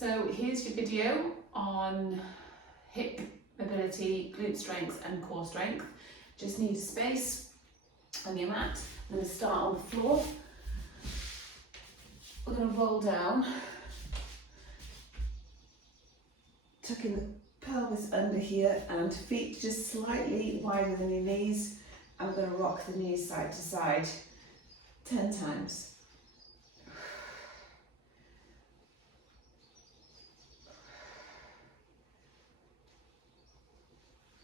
So here's your video on hip mobility, glute strength and core strength. Just need space on your mat. I'm going to start on the floor. We're going to roll down, tucking the pelvis under here and feet just slightly wider than your knees. I'm going to rock the knees side to side 10 times.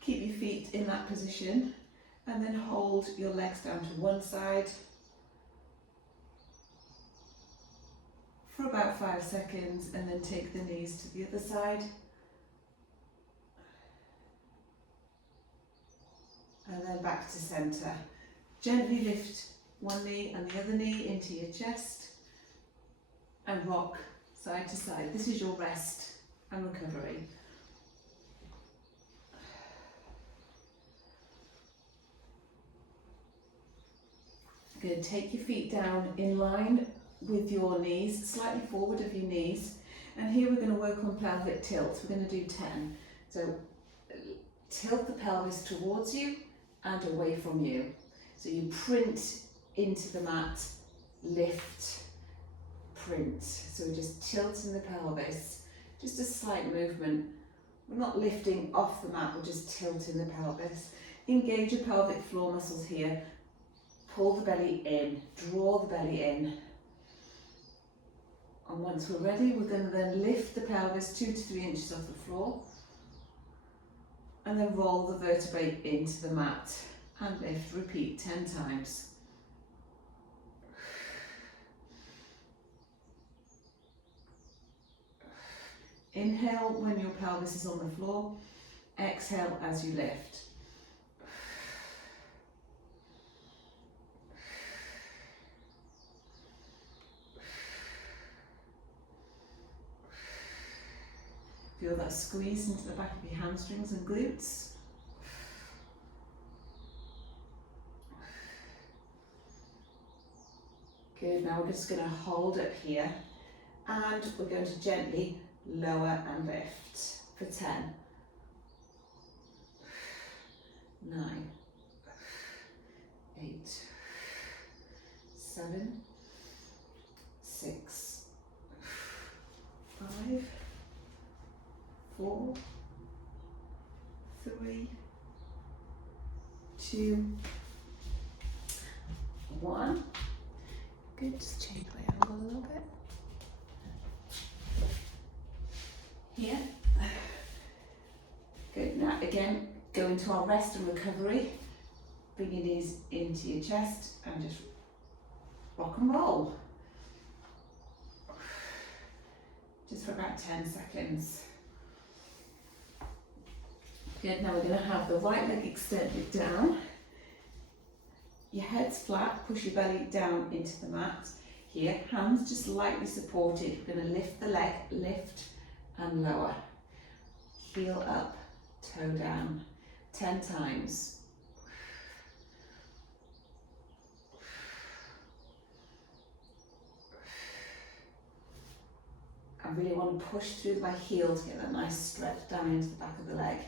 Keep your feet in that position and then hold your legs down to one side for about 5 seconds and then take the knees to the other side. And then back to centre. Gently lift one knee and the other knee into your chest and rock side to side. This is your rest and recovery. Good, take your feet down in line with your knees, slightly forward of your knees. And here we're going to work on pelvic tilt. We're going to do 10. So tilt the pelvis towards you and away from you. So you print into the mat, lift, print. So we're just tilting the pelvis, just a slight movement. We're not lifting off the mat, we're just tilting the pelvis. Engage your pelvic floor muscles here. Pull the belly in, draw the belly in. And once we're ready, we're going to then lift the pelvis 2 to 3 inches off the floor. And then roll the vertebrae into the mat and lift. Repeat 10 times. Inhale when your pelvis is on the floor. Exhale as you lift. Feel that squeeze into the back of your hamstrings and glutes. Good, now we're just going to hold up here and we're going to gently lower and lift for 10, 9, 8, 7, 6, 5, 4, 3, 2, 1. Good, just change my angle a little bit. Here. Good, now again, go into our rest and recovery. Bring your knees into your chest and just rock and roll. Just for about 10 seconds. Good, now we're going to have the right leg extended down. Your head's flat, push your belly down into the mat. Here, hands just lightly supported. We're going to lift the leg, lift and lower. Heel up, toe down, 10 times. I really want to push through my heel to get that nice stretch down into the back of the leg.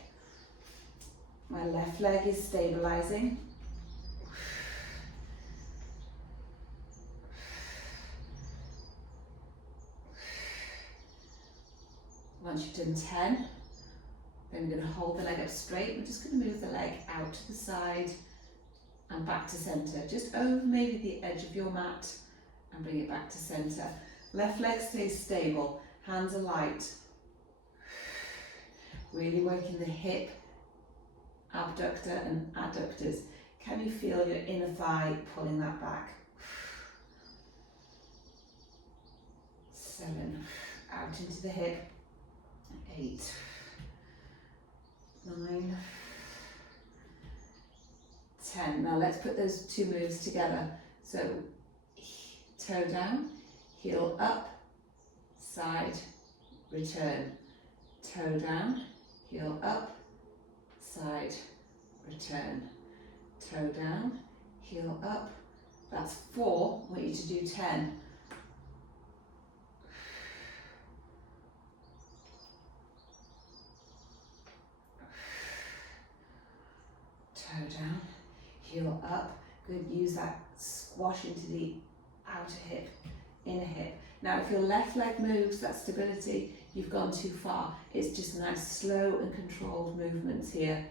My left leg is stabilizing. Once you've done 10, then we're going to hold the leg up straight. We're just going to move the leg out to the side and back to centre, just over maybe the edge of your mat and bring it back to centre. Left leg stays stable, hands are light. Really working the hip, abductor and adductors. Can you feel your inner thigh pulling that back? 7, out into the hip. 8, 9, 10. Now let's put those two moves together. So toe down, heel up, side, return. Toe down, heel up, side, return. Toe down, heel up. That's 4. I want you to do 10. heel up. Good, use that squash into the outer hip, inner hip. Now if your left leg moves, that stability, you've gone too far. It's just nice, slow and controlled movements here.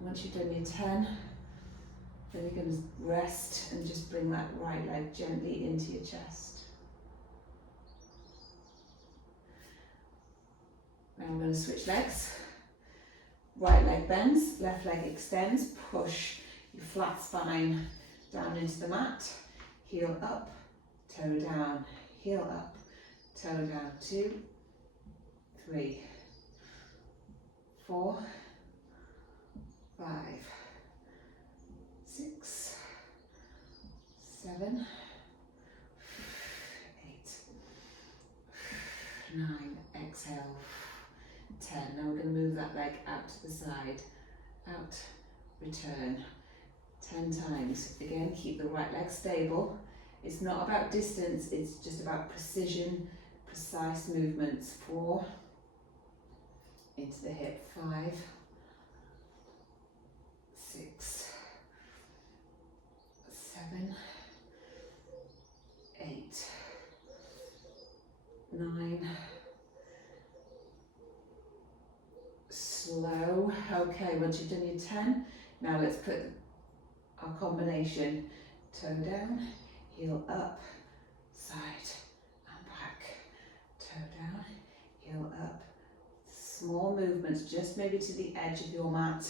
Once you've done your 10, then you're going to rest and just bring that right leg gently into your chest. Now I'm going to switch legs. Right leg bends, left leg extends, push your flat spine down into the mat, heel up, toe down, heel up, toe down, 2, 3, 4, 5, 6, 7, 8, 9, exhale, 10. Now we're going to move that leg out to the side, out, return, 10 times. Again, keep the right leg stable. It's not about distance, it's just about precision, precise movements. 4, into the hip, 5, 6, 7, 8, 9, slow. Okay, once you've done your 10, now let's put our combination, toe down, heel up, side and back, toe down, heel up, small movements, just maybe to the edge of your mat,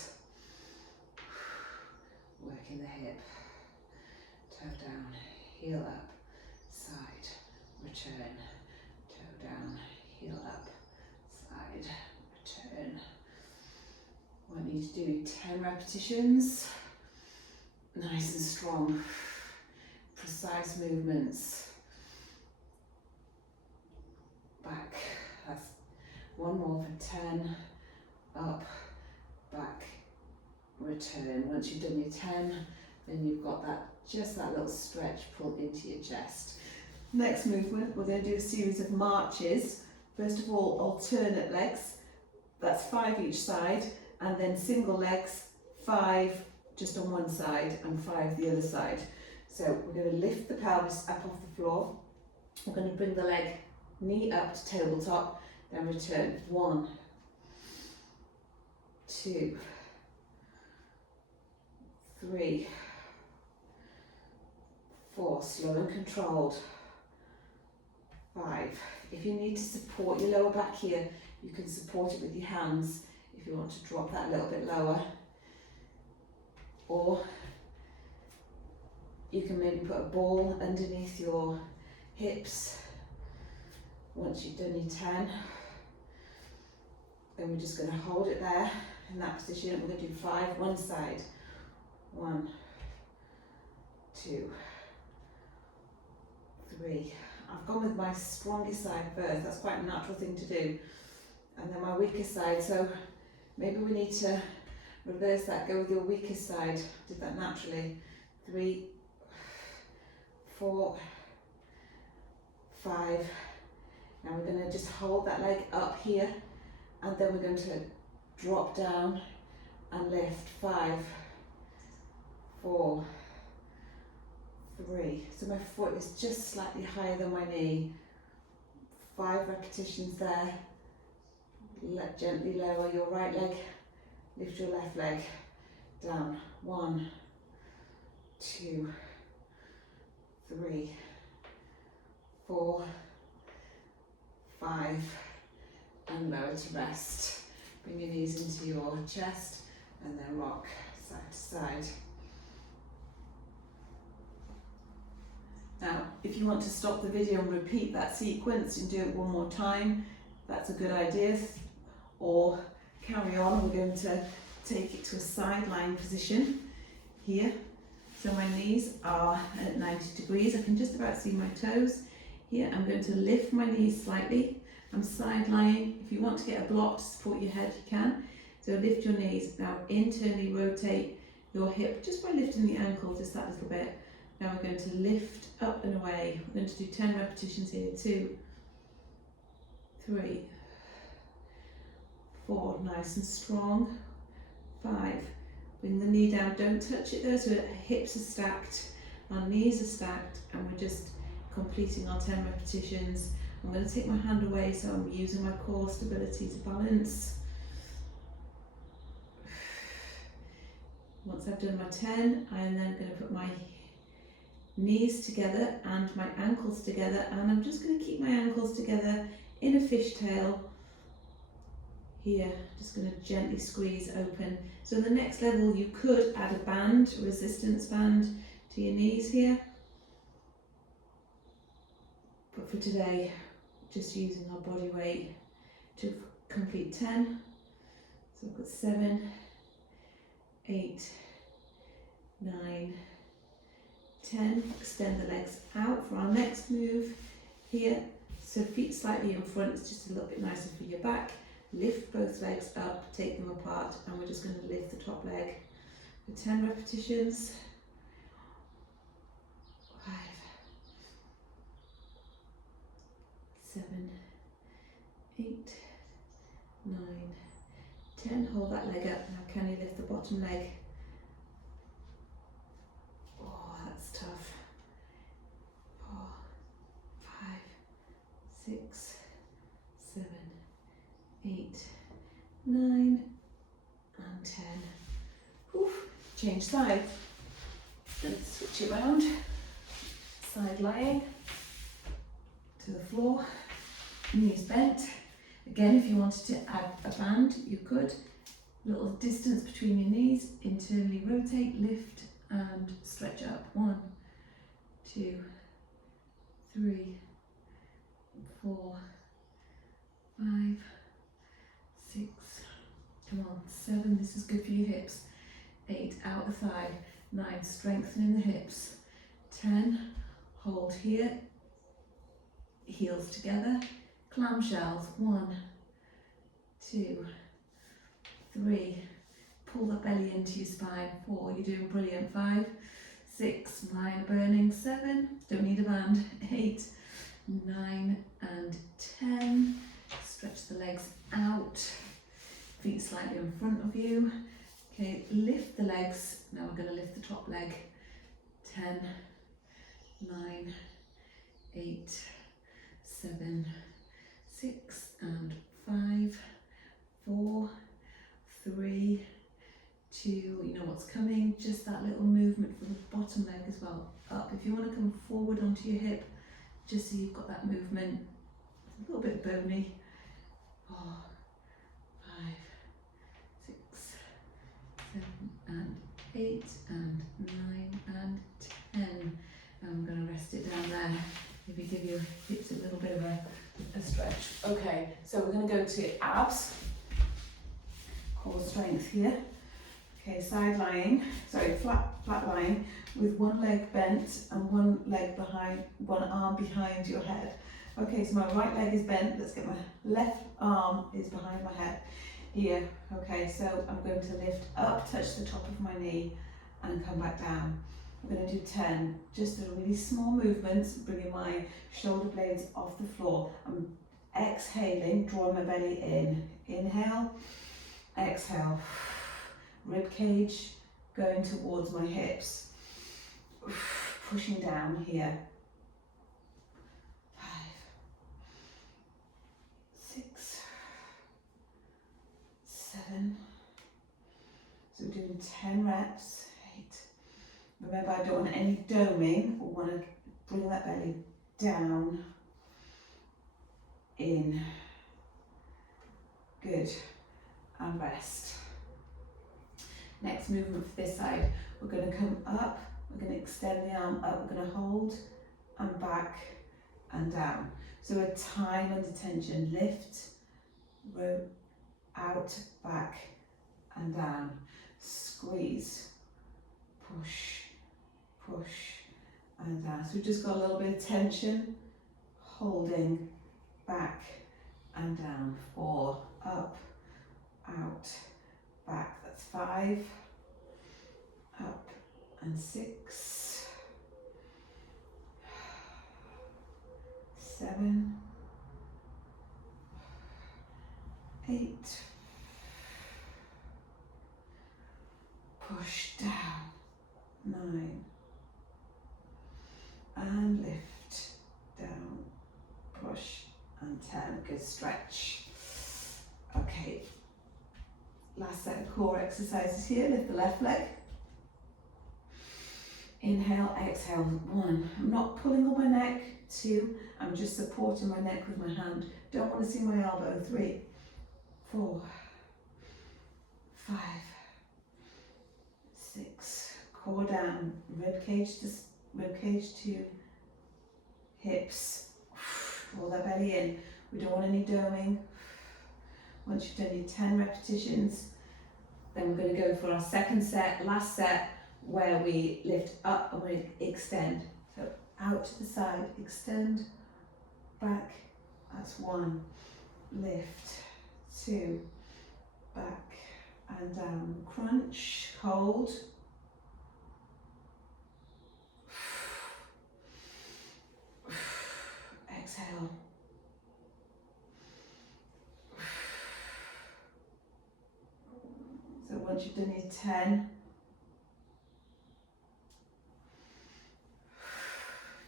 working the hip, toe down, heel up, side, return, toe down, heel up, side, return. I want you to do 10 repetitions, nice and strong, precise movements. Back, that's one more for 10, up, back, return. Once you've done your 10, then you've got that, just that little stretch pull into your chest. Next movement, we're going to do a series of marches. First of all, alternate legs, that's 5 each side, and then single legs, 5 just on one side and 5 the other side. So we're going to lift the pelvis up off the floor. We're going to bring the leg, knee up to tabletop, then return. 1, 2, 3, 4, slow and controlled. 5. If you need to support your lower back here, you can support it with your hands if you want to drop that a little bit lower. Or you can maybe put a ball underneath your hips. Once you've done your 10, then we're just going to hold it there in that position. We're going to do 5, one side. 1, 2, 3. I've gone with my strongest side first. That's quite a natural thing to do. And then my weakest side. So maybe we need to reverse that. Go with your weakest side. Did that naturally. 3, 4, 5. Now we're going to just hold that leg up here, and then we're going to drop down and lift. 5, 4, 3. So my foot is just slightly higher than my knee. 5 repetitions there. Gently lower your right leg, lift your left leg down. 1, 2, 3, 4, 5, and lower to rest. Bring your knees into your chest and then rock side to side. Now, if you want to stop the video and repeat that sequence and do it one more time, that's a good idea. Or carry on, we're going to take it to a sideline position here. So my knees are at 90 degrees. I can just about see my toes. Here I'm going to lift my knees slightly. I'm side lying. If you want to get a block to support your head, you can. So lift your knees. Now internally rotate your hip just by lifting the ankle just that little bit. Now we're going to lift up and away. We're going to do 10 repetitions here. 2, 3, 4, nice and strong. 5, Bring the knee down, don't touch it though, so our hips are stacked, our knees are stacked, and we're just completing our 10 repetitions. I'm going to take my hand away so I'm using my core stability to balance. Once I've done my 10, I am then going to put my knees together and my ankles together, and I'm just going to keep my ankles together in a fishtail here. Just going to gently squeeze open. So the next level you could add a band, a resistance band to your knees here, but for today just using our body weight to complete 10. So I've got 7, 8, 9, 10. Extend the legs out for our next move here. So feet slightly in front, it's just a little bit nicer for your back. Lift both legs up, take them apart, and we're just going to lift the top leg for 10 repetitions. 5, 7, 8, 9, 10. Hold that leg up. Now can you lift the bottom leg? Oh, that's tough. 4, 5, 6, 7, 8, 9, and 10. Oof. Change sides. Let's switch it around. Side lying to the floor, knees bent. Again, if you wanted to add a band, you could. Little distance between your knees, internally rotate, lift and stretch up. 1, 2, 3, 4, 5, 6, come on, 7, this is good for your hips. 8, out the thigh. 9, strengthening the hips. 10, hold here, heels together, clamshells. 1, 2, 3, pull the belly into your spine. 4, you're doing brilliant. 5, 6, mine burning. 7, don't need a band. 8, 9 and 10. Stretch the legs out, feet slightly in front of you. Okay, lift the legs. Now we're going to lift the top leg. 10, 9, 8, 7, 6 and 5, 4, 3, 2, you know what's coming, just that little movement for the bottom leg as well. Up, if you want to come forward onto your hip, just so you've got that movement. A little bit bony. 4, 5, 6, 7 and 8 and 9 and 10. I'm going to rest it down there. Maybe give your hips a little bit of a stretch. Okay, so we're going to go to abs, core strength here. Okay, side lying, sorry, flat lying with one leg bent and one leg behind, one arm behind your head. Okay, so my right leg is bent. Let's get my left arm is behind my head here. Okay, so I'm going to lift up, touch the top of my knee and come back down. I'm going to do 10, just a really small movements, bringing my shoulder blades off the floor. I'm exhaling, drawing my belly in. Inhale, exhale. Rib cage going towards my hips. Pushing down here. 5, 6, 7. So we're doing 10 reps. 8. Remember, I don't want any doming, or want to bring that belly down, in. Good. And rest. Next movement for this side, we're going to come up, we're going to extend the arm up, we're going to hold and back and down. So a time under tension, lift, row, out, back and down, squeeze, push, push and down. So we've just got a little bit of tension, holding, back and down. 4, up, out, back. That's 5, up and 6, 7, 8, push stretch. Okay, last set of core exercises here. Lift the left leg. Inhale, exhale, 1. I'm not pulling on my neck. 2, I'm just supporting my neck with my hand. Don't want to see my elbow. 3, 4, 5, 6. Core down, ribcage to hips. Draw that belly in. We don't want any doming. Once you've done your 10 repetitions, then we're going to go for our second set, last set, where we lift up and we extend. So out to the side, extend, back, that's 1. Lift, 2, back and down. Crunch, hold. Exhale. So once you've done your 10,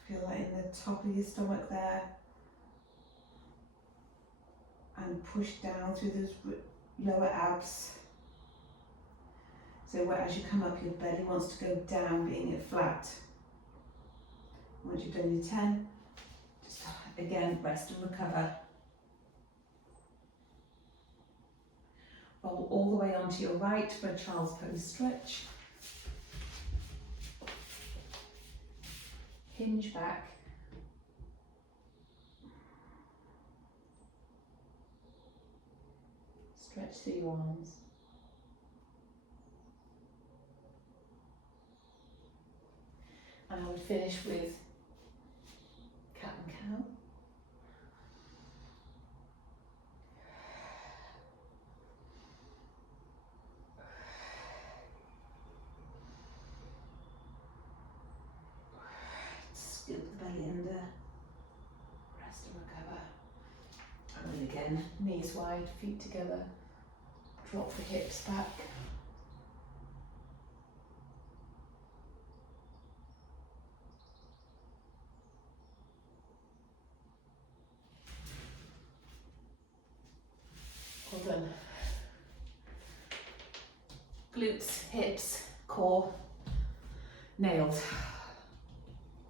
feel that in the top of your stomach there, and push down through those lower abs. So as you come up, your belly wants to go down, being it flat. Once you've done your 10, just again rest and recover. Roll all the way onto your right for a child's pose stretch. Hinge back. Stretch through your arms. And I would finish with cat and cow. Scoop the belly under, rest and recover. And then again, knees wide, feet together, drop the hips back. Well done. Glutes, hips, core, nailed.